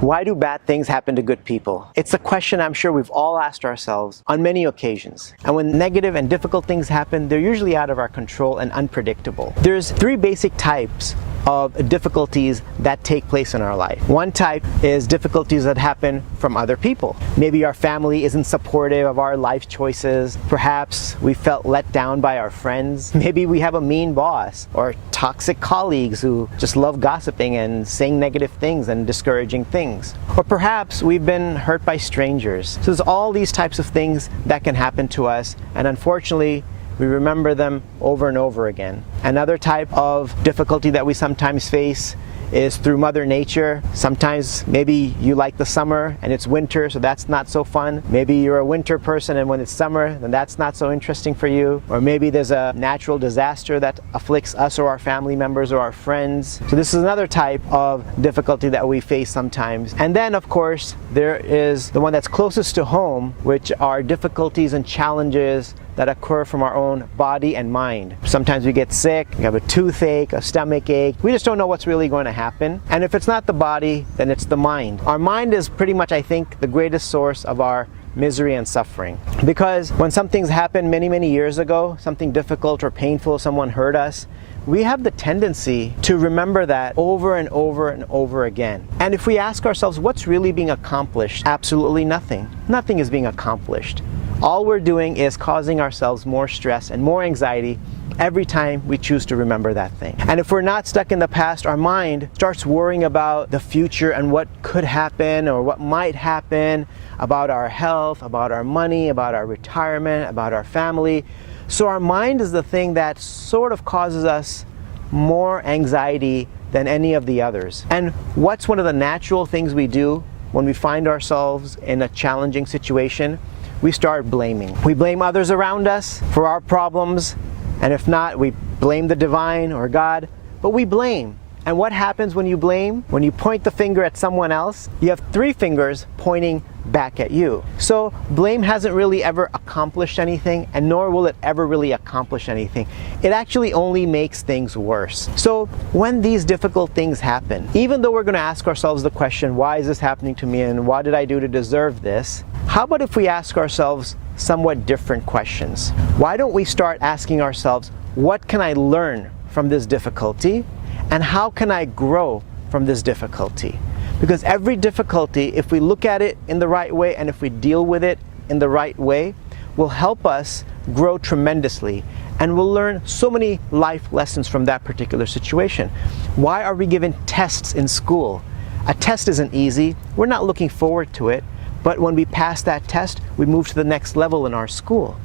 Why do bad things happen to good people? It's a question I'm sure we've all asked ourselves on many occasions. And when negative and difficult things happen, they're usually out of our control and unpredictable. There's three basic types of difficulties that take place in our life. One type is difficulties that happen from other people. Maybe our family isn't supportive of our life choices. Perhaps we felt let down by our friends. Maybe we have a mean boss or toxic colleagues who just love gossiping and saying negative things and discouraging things. Or perhaps we've been hurt by strangers. So there's all these types of things that can happen to us, and unfortunately, we remember them over and over again. Another type of difficulty that we sometimes face is through Mother Nature. Sometimes maybe you like the summer and it's winter, so that's not so fun. Maybe you're a winter person and when it's summer, then that's not so interesting for you. Or maybe there's a natural disaster that afflicts us or our family members or our friends. So this is another type of difficulty that we face sometimes. And then of course, there is the one that's closest to home, which are difficulties and challenges that occur from our own body and mind. Sometimes we get sick, we have a toothache, a stomach ache. We just don't know what's really going to happen. And if it's not the body, then it's the mind. Our mind is pretty much, I think, the greatest source of our misery and suffering. Because when something's happened many, many years ago, something difficult or painful, someone hurt us, we have the tendency to remember that over and over and over again. And if we ask ourselves, what's really being accomplished? Absolutely nothing. Nothing is being accomplished. All we're doing is causing ourselves more stress and more anxiety every time we choose to remember that thing. And if we're not stuck in the past, our mind starts worrying about the future and what could happen or what might happen, about our health, about our money, about our retirement, about our family. So our mind is the thing that sort of causes us more anxiety than any of the others. And what's one of the natural things we do when we find ourselves in a challenging situation? We start blaming. We blame others around us for our problems, and if not, we blame the divine or God, but we blame. And what happens when you blame? When you point the finger at someone else, you have three fingers pointing back at you. So blame hasn't really ever accomplished anything, and nor will it ever really accomplish anything. It actually only makes things worse. So when these difficult things happen, even though we're going to ask ourselves the question, why is this happening to me and what did I do to deserve this? How about if we ask ourselves somewhat different questions? Why don't we start asking ourselves, what can I learn from this difficulty? And how can I grow from this difficulty? Because every difficulty, if we look at it in the right way and if we deal with it in the right way, will help us grow tremendously. And we'll learn so many life lessons from that particular situation. Why are we given tests in school? A test isn't easy. We're not looking forward to it. But when we pass that test, we move to the next level in our school.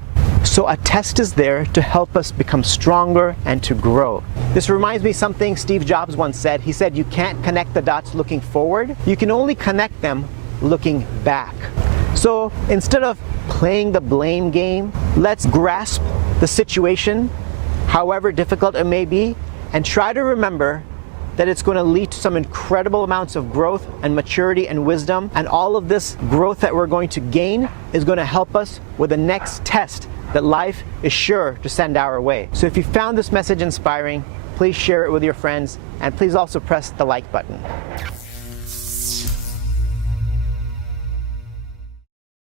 So a test is there to help us become stronger and to grow. This reminds me something Steve Jobs once said. He said, you can't connect the dots looking forward. You can only connect them looking back. So instead of playing the blame game, let's grasp the situation, however difficult it may be, and try to remember that it's going to lead to some incredible amounts of growth and maturity and wisdom. And all of this growth that we're going to gain is going to help us with the next test that life is sure to send our way. So if you found this message inspiring, please share it with your friends, and please also press the like button.